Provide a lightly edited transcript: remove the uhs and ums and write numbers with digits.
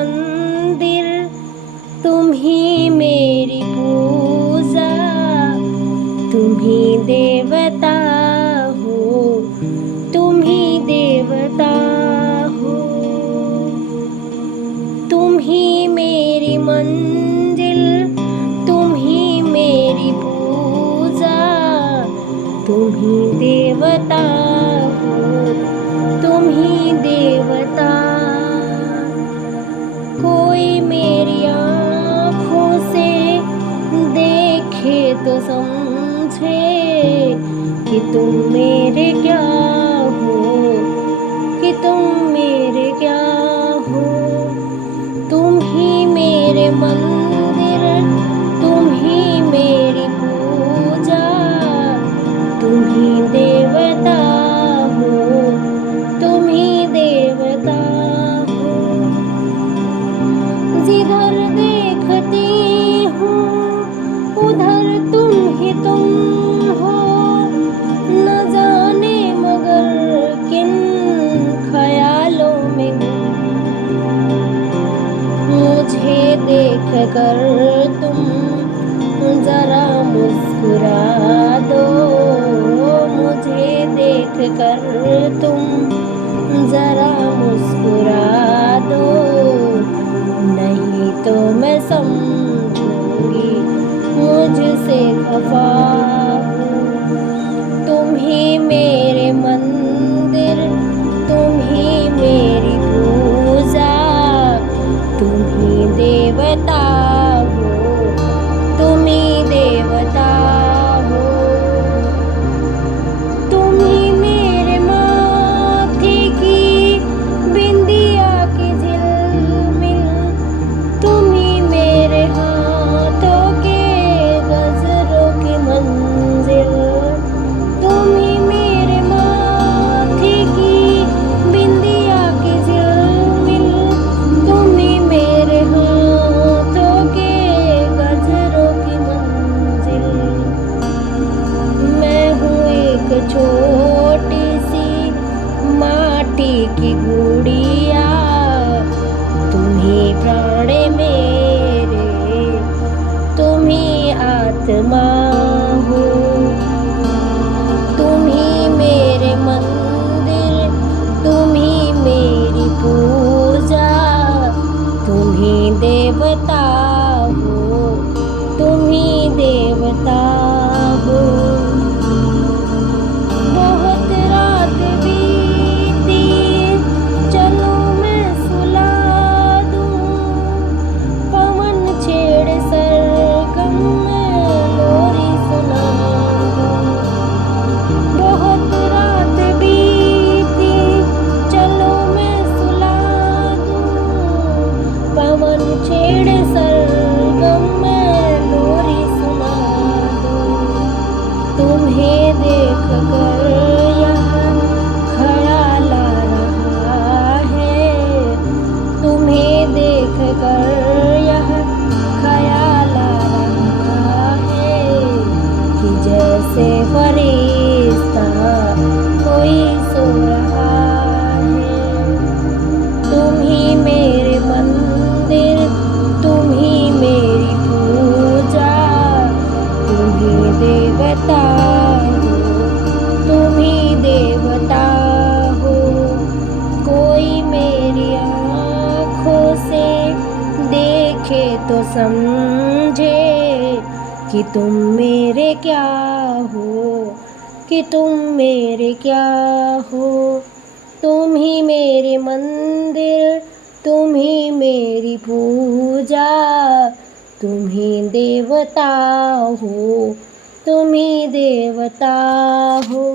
मंदिर, तुम ही मेरी पूजा, तुम ही देवता हो, तुम ही देवता हो। तुम ही मेरी मंजिल, तुम ही मेरी पूजा, तुम ही देवता हो, तुम ही देवता। कोई मेरी आँखों से देखे तो समझे कि तुम मेरे क्या हो, कि तुम मेरे क्या हो। तुम ही मेरे मंदिर, तुम ही मेरी पूजा, तुम ही देवता हो, तुम ही देवता हो। जिधर देखती हूँ उधर तुम हो, न जाने मगर किन ख्यालों में मुझे देख कर तुम जरा मुस्कुरा दो, मुझे देख कर तुम जरा मुस्कुरा दो, नहीं तो मैं समझूंगी मुझसे खफा हूँ। तुम ही मेरे मंदिर, तुम ही मेरी पूजा, तुम ही देवता हो, तुम ही देवता हो। तुम ही मेरे माथे की बिंदिया की झिलमिल, तुम ही मेरे हाथों के गजरों की मंजिल, तुम ही मेरे माथे की बिंदिया की झिलमिल, तुम ही मेरे हाथों के गजरों की मंजिल। मैं हूँ एक छोटी सी माटी की गुड़िया, तुम ही प्राण मेरे, तुम ही आत्मा हो। तुम ही मेरे मंदिर, तुम ही मेरी पूजा, तुम ही देवता हो, तुम ही देवता हो। बहुत रात बीती, चलो मैं सुला दूं, पवन छेड़े सरगम में लोरी सुना दूं। बहुत रात बीती, चलो मैं सुला दूं, पवन छेड़े सरगम में लोरी सुना दूं। तुम्हें देख कर यह ख्याल आ रहा है, तुम्हें देख कर यह ख्याल आ रहा है कि जैसे फरिश्ता कोई सो रहा है। तुम ही मेरे मंदिर, तुम ही मेरी पूजा, तुम ही देवता हो, तुम ही देवता हो। कोई मेरी आँखों से देखे तो समझे कि तुम मेरे क्या हो, कि तुम मेरे क्या हो। तुम ही मेरे मंदिर, तुम ही मेरी पूजा, तुम ही देवता हो, तुम ही देवता हो।